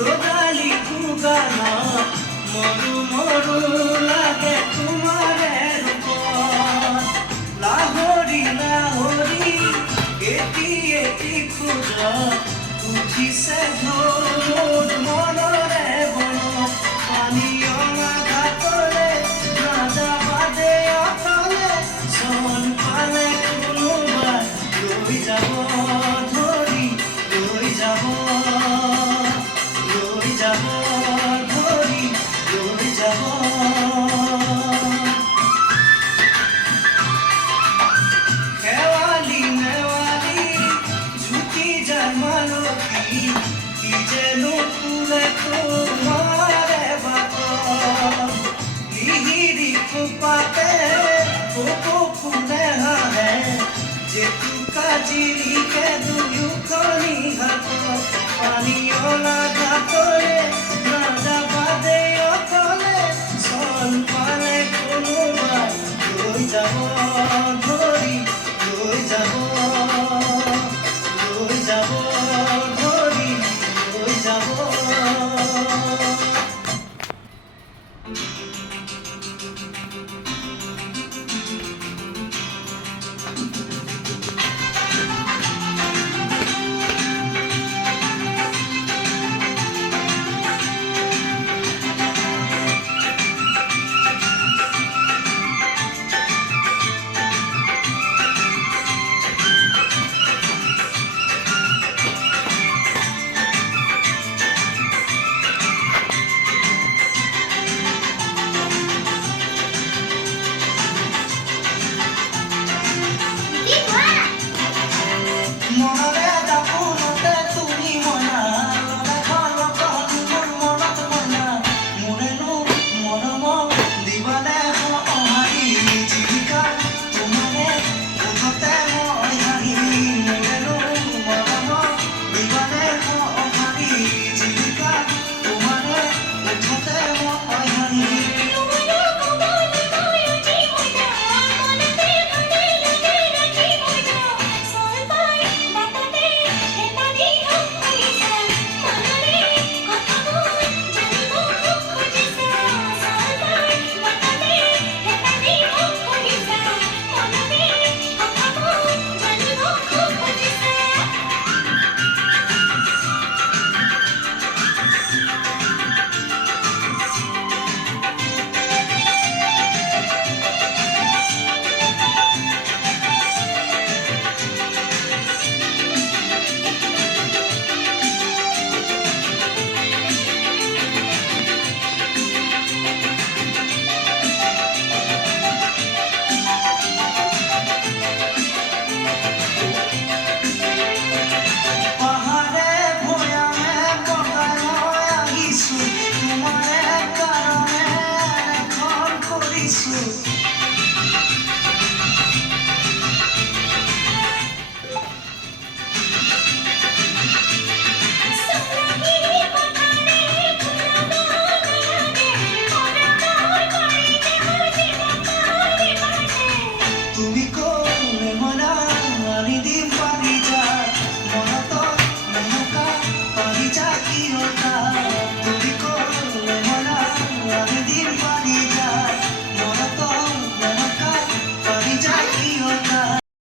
রোদালি গুগানা মরু মরু লাগে তোমারে রূপন লাহোরি লাহোরি এটি এটি খুঁজা উঠিছে ঢোল মনরে বন পানীয় ঘাটলে নাযাবাদে অকলে চন পালে কোনোবা লৈ যাব ধৰি লৈ যাব ধৰি লৈ যাব খেৱালি নেৱালি ঝুঁকি যায় মালতী কি যেনো ফুলে তোমাৰে বাট লিহিৰি খোপাতে কোকো ফুলে হাঁহে জেতুকা জিৰিকে দুয়োখনি হাত পানীয়লা ঘাটলে নাযাবাদে অকলে চন পালে কোনোবাই লৈ যাব ধৰি লৈ যাব ধৰি লৈ যাব মনৰে দাপোনতে তুমি মনা ললে ঘৰত মোৰ মনত মনা মোৰেনো মৰম দিবালে অহাৰি জীৱিকা তোমাৰে উঠতে মই হাঁহি মোৰেনো মৰম দিবালে অহাৰি জীৱিকা তোমাৰে উঠতে মই হাঁহি তোমাৰে কাৰণে এখন কৰিছোঁ